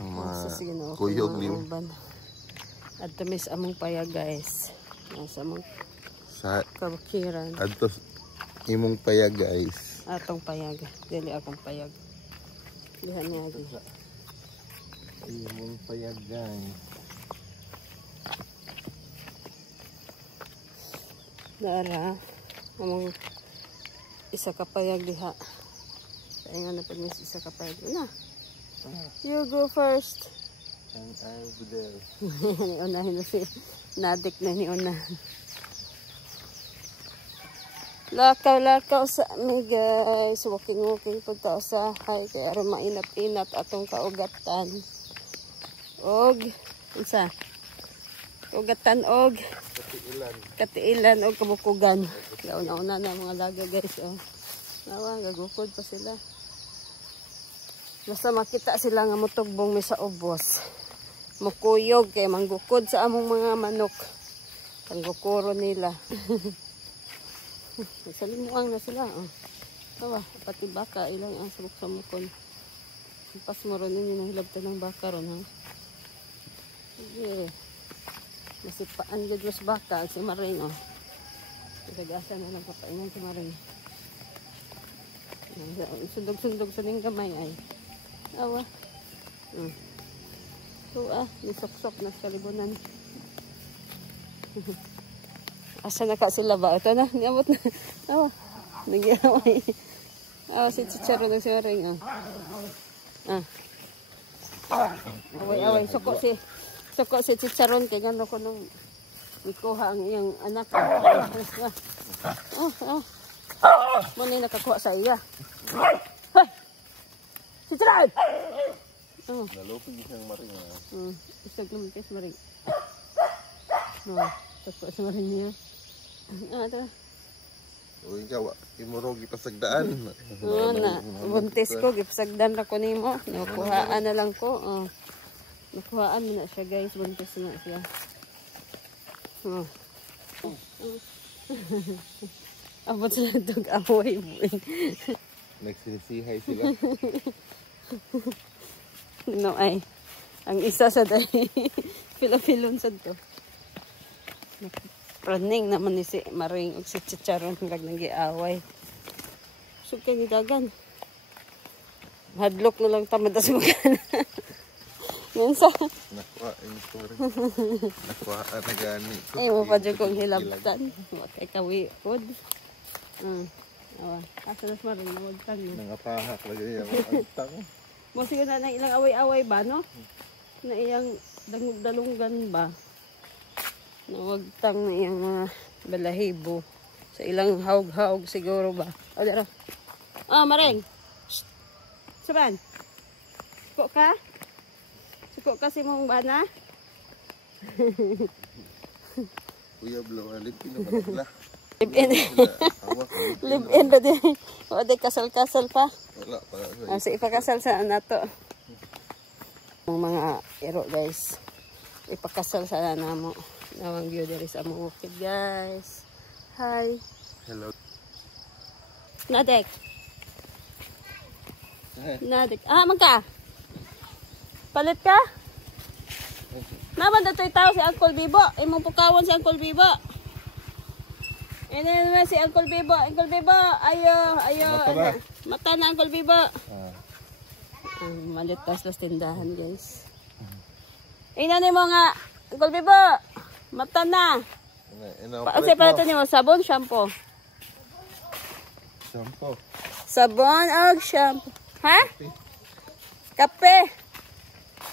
Ang mga kuyog liw. At tamis among payag guys. Nasa among kabukiran. Adto imong payag guys. Atong payag. Dili akong payag. Dihan niya guys. Imong payag guys. Dara. Among isa ka payag diha. Kaya nga na pag isa ka payag. Una. You go first. And I'll be there. Unahin na si Nadik na ni Una. Lakaw-lakaw sa mi guys. Walking pagka usahay. Kaya rin mainat-inat atong kaugatan. Og. Isa. Kaugatan og. Katiilan og kabukugan. Una-una na mga laga guys. Oh. Nawa, gagukod pa sila. Basta makita sila nga mutugbong mi sa ubos. Mukuyog kay manggukod sa among mga manok. Panggukuro nila. Salimuang na sila. Oh. Tawa, pati baka ilang ang sabok sa mukon. Pas mo ron yun yung hilabta ng baka ron ha. Sige. Nasipaan dyan mas baka si Maring. Oh. Pinag-asa na lang kapainan si Maring. Sundog-sundog sa ning gamay ay. Awa. Nisok-sok na sa libunan. Asa na ka sila ba? Ito na, niabot na. Awa. Nagyaway. Awa si Chicharo ng simaring. Away-away. Soko si Chicharon. Kaya gano'n ko nung ikuha ang iyang anak. Muna yung nakakuha sa iya. Hoy! Chicharon! Nalupin isang Maring. Isag naman kayo sa Maring. Soko sa Maring niya. Ito. Uy, ikaw, imurog ipasagdaan. Na, buntis ko, ipasagdan na ko nimo. Nakuhaan na lang ko. Nakuhaan mo na siya guys, buntis na siya. Abot sila itong away buwing. Nagsisihay sila. No ay, ang isa sa dahil, pilon sa to. Running naman ni si Maring o si Chicharon hanggang nag-iaway. So kayo ni Dagan. Hadlok na lang tamad sa magana. Ngunsa? Nakuha, sorry. Nakuha na gani. Eh, mo pa dyan kong hilabtan. Wakay kawikod. Asa na Maring, nawagtan mo. Nangapahak lagi niya. Mo sige na ilang away-away ba, no? Na iyang dalunggan ba? Nawagtang na iyang mga balahibo. Sa ilang haug-haug siguro ba? O, dara. Maring. Saban? Suko ka? Suko ka si mong bana? Kuya Blow, alipin naman sila. Live-in. Live-in ba din? O, di kasal-kasal pa? Wala pa. So, ipakasal sa nato. Ang mga ero guys. Ipakasal sa namo. Nawang view diri sa among bukid guys. Hi. Hello. Nadek. Nadek. Magka? Palit ka? Naman dato'y tao si Uncle Bibo. Imong pukawon si Uncle Bibo. Ina na si Uncle Bibo. Uncle Bibo, ayo. Mata na Uncle Bibo. Malit tas tindahan guys. Ina ni mo nga Uncle Bibo. Mata na. Paano pala ito niyo? Sabon, shampoo? Shampoo. Sabon o shampoo. Ha? Kape.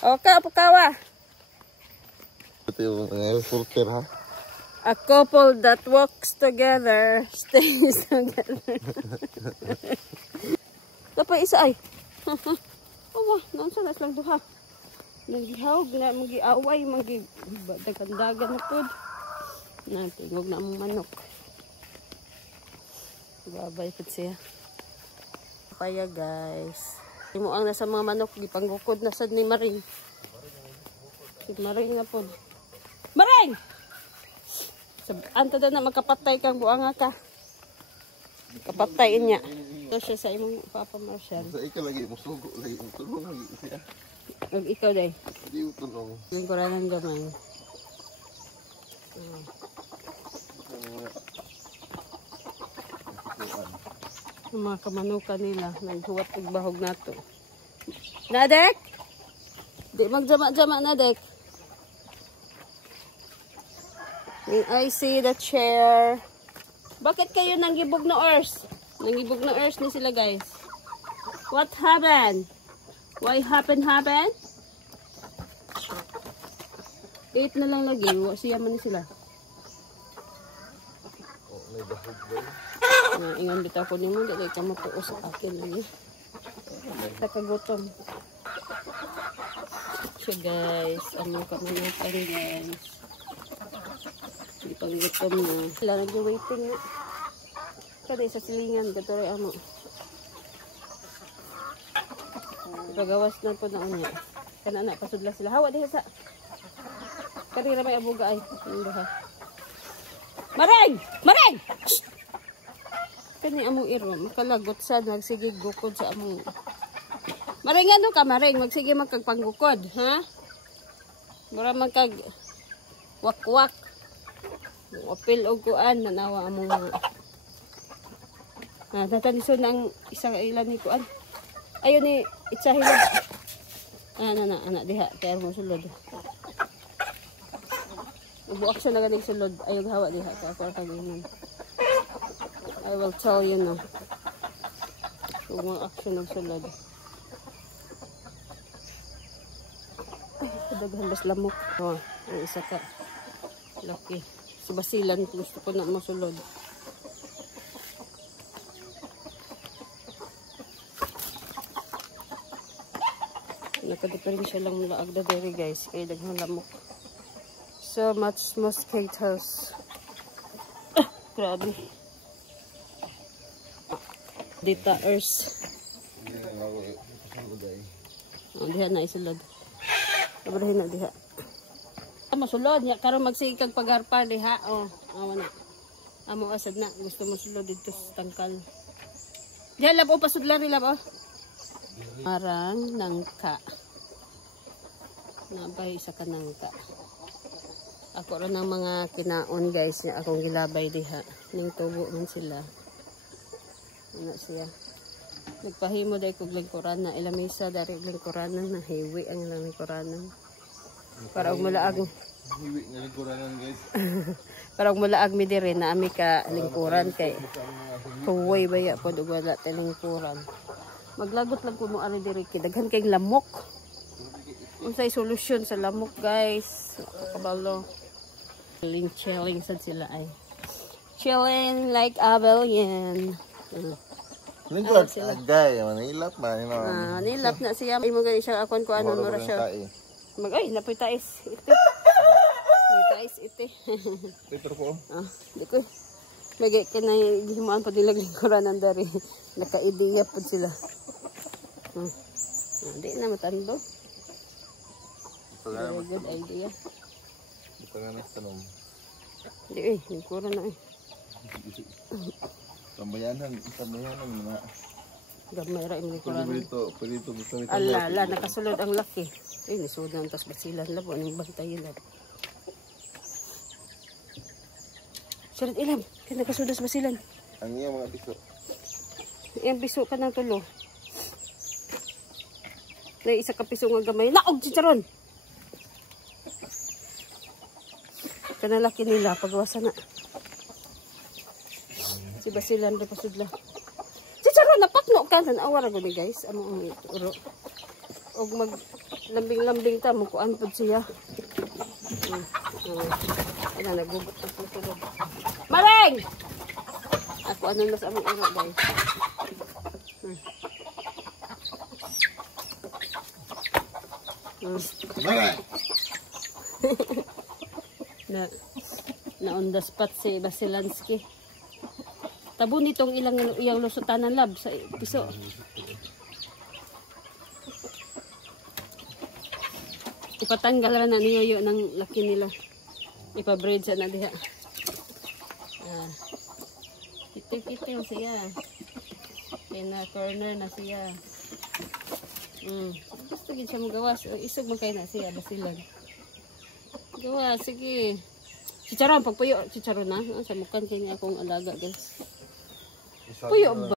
O pukawa. Ito yung reporter ha? A couple that walks together stays together. Kapag isa ay. Nansa na lang duha. Naghihawag na, mag-iaway, mag-dagan-dagan na po. Tingog na mong manok. Babay po siya. Kaya guys. Imuang na sa mga manok, gipanggukod na sad ni Maring. Si Maring na po. Maring! Anta daw na magkapatay kang buanga ka. Kapatayin niya. Ito siya sa imong Papa Marshall. Sa ika lagi, musugo lagi. Musugo lagi siya. Ug ikaw day. Di ko tulong. Lingkuranan gamay. Ang mga kamanukan nila, naghuwat og bahog nato. Nadek! Di magjama-jama, Nadek. I see the chair. Bakit kayo nanggibog na ors? Nanggibog na ors ni sila, guys. What happened? Why happen? 8 na lang lagi. Siya man ni sila. Oh, may bahog ba? Ingon bitaw ko nimo dili ka mo tuos sa akin lagi. Nakagutom. So guys, ano ka man guys. Di pang gutom na. Wala nag-waiting na. Kada sa silingan katore amo. Pagawas na po na unya. Kana na pasudla sila. Hawa diha sa. Karira may abuga ay. Ha. Mareng! Mareng! Shh! Kani among iro, makalagot sa nagsigig gukod sa among. Maring ano ka, maring, magsige magkagpanggukod, ha? Mura magkag wak-wak. Apil o kuan, nanawa among mga. Tataniso na ang isang ilan ni kuan. Ayun ni, itsahilod. Anak, diha, kaya mo sulod. Buak siya na ganing sulod, ayog hawa diha, kaya ako kaginan. I will tell you na. Kung mga action ng sulod. Ay, kadaghan bas lamok. Oh, ang isa ka. Lucky. Si Basilan, gusto ko na masulod. Nakadiferensya lang mula agda dere guys. Kaya daghang lamok. So much mosquitoes. Grabe. Dita Earth. Oh, diha na isulod. Abrahin na diha. Masulod niya karon magsigig pagarpa diha. Oh, awa na. Amo asad na gusto mo sulod dito sa tangkal. Diha lab o pasudlan nila ba? Arang nangka. Nabay sa kanangka. Ako ron ang mga kinaon guys nga akong gilabay diha. Ning tubo man sila. Ano siya. Nagpahimo dahil kong lingkuran na ilamisa dari lingkuranan na hiwi ang lingkuranan. Para og mulaag. Hiwi nga lingkuranan guys. Para og mulaag mi diri na ami ka lingkuran kay kuway baya pod og wala ta lingkuran. Maglagot lang ko mo ari diri kay daghan kay lamok. Unsay solusyon sa lamok guys? Kabalo. Chilling sad sila ay. Chilling like Abelian. Lingkod, agay, manilap man. Nilap na siya. Imo gani siya akon ko ano nora siya. Ay, napoy tais. Ite. May tais ite. Peter ko. Di ko. Magay ka na gihimuan pa nilang lingkuran ng dari. Naka-ideya po sila. Di na matando. Very good idea. Di pa nga nagtanong. Di lingkuran na Tambayanan mga. Gamay ra imong lingkuran. Pwede gusto nito. Ala, nakasulod ang laki. Nisudan tas basilan labo ning bantayan lab. Sulit ilam, kaya nakasudas basilan. Ang iya mga piso. Iyang piso ka ng tulo. Na isa ka piso nga gamay. Naog chicharon! Kanalaki nila, pagwasa na. Si Basilan rin pasudla. Chicharon, napakno ka. Tanawar ako ni guys. Ano ang uro. Og mag lambing-lambing ta. Mukuan po siya. Ano, nagugot na po tulog. Mareng! Ako ano na sa aming uro guys. Na on the spot si Basilansky. Tabo nitong iyang lusutanan lab sa piso. Ipatanggal ra na niyo ng laki nila. Ipa-braid sa na diha. Kitil-kitil siya. Kaya na corner na siya. Gusto Sige siya magawas. Isog man kayo na siya. Basilag. Gawa, sige. Chicharon, pagpuyo. Chicharon na. Sa mukan kayo niya akong alaga, guys. Puyo ba?